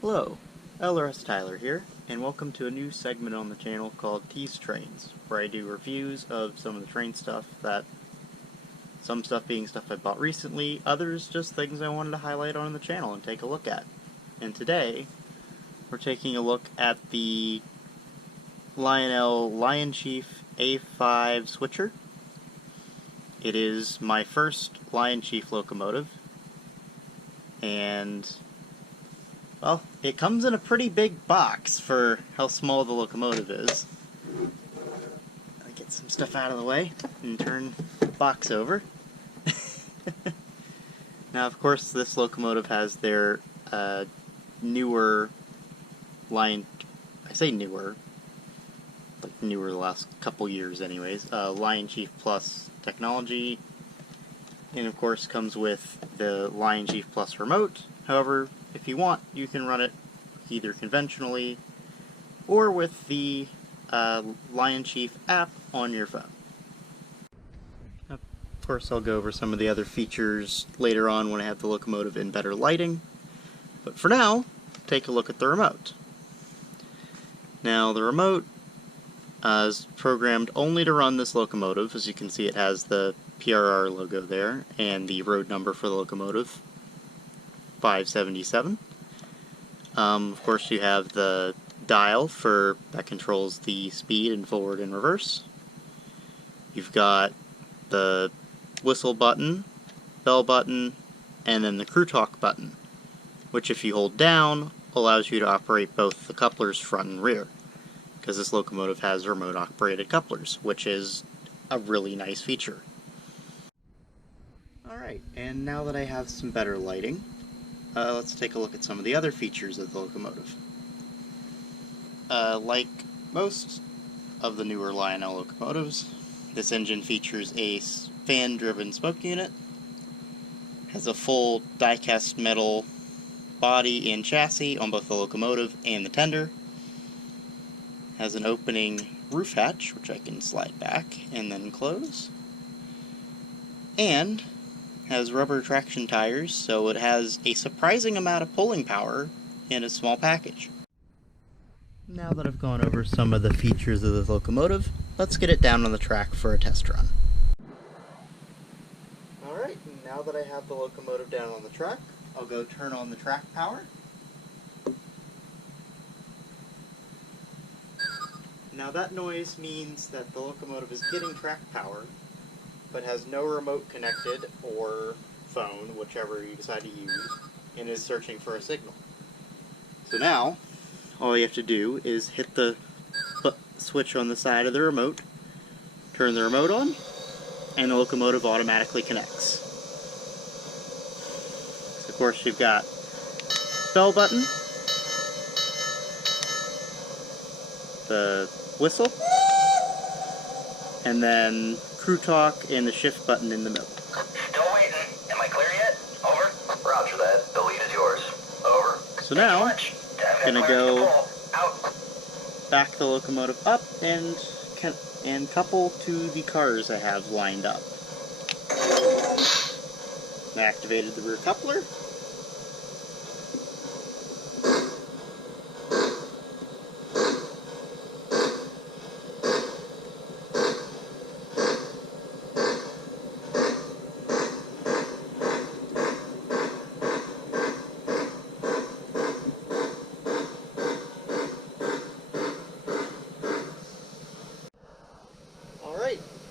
Hello, LRS Tyler here, and welcome to a new segment on the channel called Tease Trains, where I do reviews of some of the train stuff some stuff being stuff I bought recently, others just things I wanted to highlight on the channel and take a look at. And today, we're taking a look at the Lionel Lionchief A5 switcher. It is my first Lionchief locomotive, and well, it comes in a pretty big box for how small the locomotive is. I'll get some stuff out of the way and turn the box over. Now, of course, this locomotive has their newer I say newer, like newer the last couple years anyways, Lionchief Plus technology, and of course comes with the Lionchief Plus remote. However, if you want, you can run it either conventionally or with the Lionchief app on your phone. Of course, I'll go over some of the other features later on when I have the locomotive in better lighting, but for now, take a look at the remote. Now, the remote is programmed only to run this locomotive. As you can see, it has the PRR logo there and the road number for the locomotive, 577. Of course, you have the dial that controls the speed and forward and reverse. You've got the whistle button, bell button, and then the crew talk button, which if you hold down allows you to operate both the couplers front and rear, because this locomotive has remote operated couplers, which is a really nice feature. Alright, and now that I have some better lighting, let's take a look at some of the other features of the locomotive. Like most of the newer Lionel locomotives, this engine features a fan-driven smoke unit, has a full die-cast metal body and chassis on both the locomotive and the tender, has an opening roof hatch, which I can slide back and then close, and has rubber traction tires, so it has a surprising amount of pulling power in a small package. Now that I've gone over some of the features of the locomotive, let's get it down on the track for a test run. Alright, now that I have the locomotive down on the track, I'll go turn on the track power. Now that noise means that the locomotive is getting track power, but has no remote connected or phone, whichever you decide to use, and is searching for a signal. So now, all you have to do is hit the switch on the side of the remote, turn the remote on, and the locomotive automatically connects. So of course you've got bell button, the whistle, and then crew talk and the shift button in the middle. Still waiting. Am I clear yet? Over. Roger that. The lead is yours. Over. So now, I'm going to go back the locomotive up and couple to the cars I have lined up. I activated the rear coupler.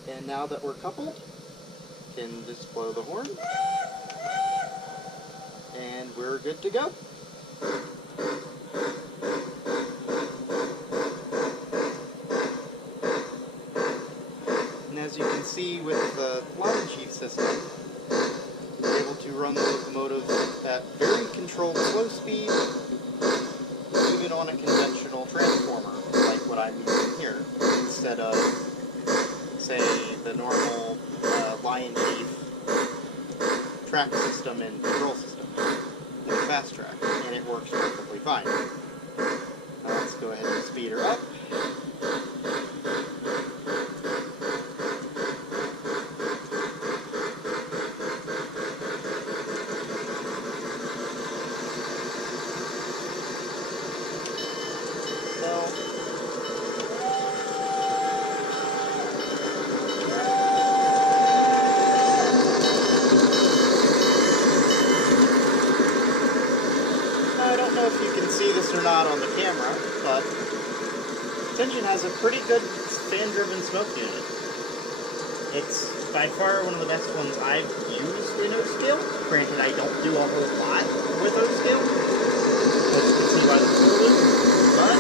And now that we're coupled, can just blow the horn, and we're good to go. And as you can see with the Lionchief system, you're able to run the locomotive at very controlled slow speed, even on a conventional transformer, like what I'm using here, instead of, say, the normal Lionchief track system and control system with a fast track, and it works perfectly fine. Let's go ahead and speed her up. if you can see this or not on the camera, but this engine has a pretty good fan-driven smoke unit. It's by far one of the best ones I've used in O-scale. Granted, I don't do a whole lot with O-scale, as you can see by the spoiler, but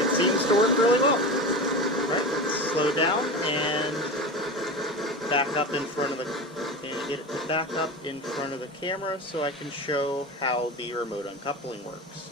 it seems to work really well. Alright, let's slow down and back up in front of the camera so I can show how the remote uncoupling works.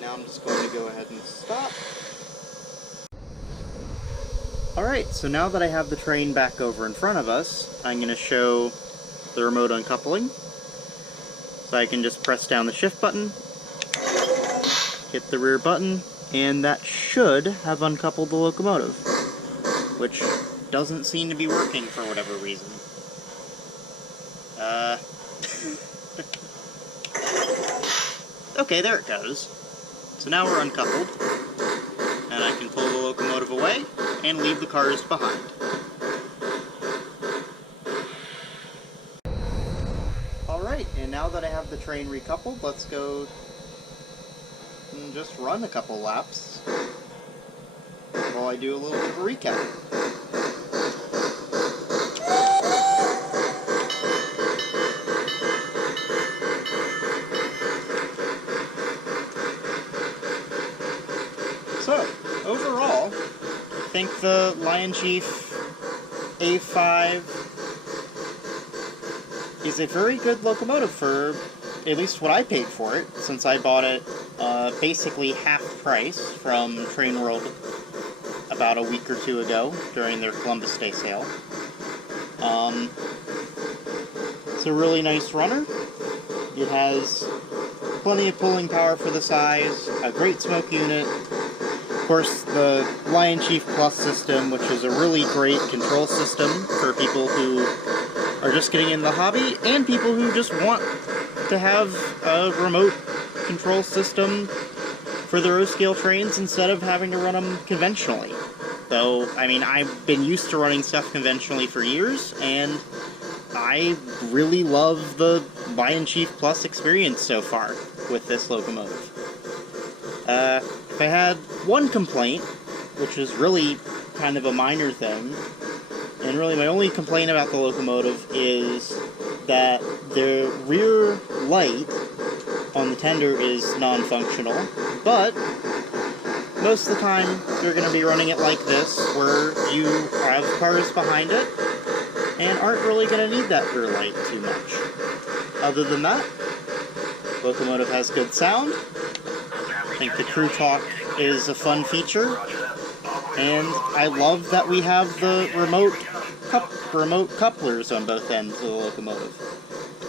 Now I'm just going to go ahead and stop. Alright, so now that I have the train back over in front of us, I'm going to show the remote uncoupling. So I can just press down the shift button, hit the rear button, and that should have uncoupled the locomotive, which doesn't seem to be working for whatever reason. Okay, there it goes. So now we're uncoupled, and I can pull the locomotive away and leave the cars behind. Alright, and now that I have the train recoupled, let's go and just run a couple laps while I do a little bit of a recap. So, overall, I think the Lionchief A5 is a very good locomotive for at least what I paid for it, since I bought it basically half price from Train World about a week or two ago during their Columbus Day sale. It's a really nice runner. It has plenty of pulling power for the size, a great smoke unit. Of course, the Lionchief Plus system, which is a really great control system for people who are just getting in the hobby, and people who just want to have a remote control system for their O-scale trains instead of having to run them conventionally. Though, I mean, I've been used to running stuff conventionally for years, and I really love the Lionchief Plus experience so far with this locomotive. If I had one complaint, which is really kind of a minor thing, and really my only complaint about the locomotive is that the rear light on the tender is non-functional, but most of the time you're going to be running it like this, where you have cars behind it, and aren't really going to need that rear light too much. Other than that, locomotive has good sound. I think the crew talk is a fun feature, and I love that we have the remote couplers on both ends of the locomotive.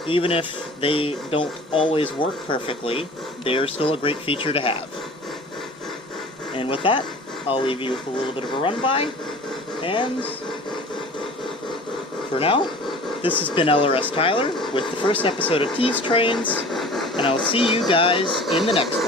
Even if they don't always work perfectly, they're still a great feature to have. And with that, I'll leave you with a little bit of a run-by, and for now, this has been LRS Tyler with the first episode of Tease Trains, and I'll see you guys in the next one.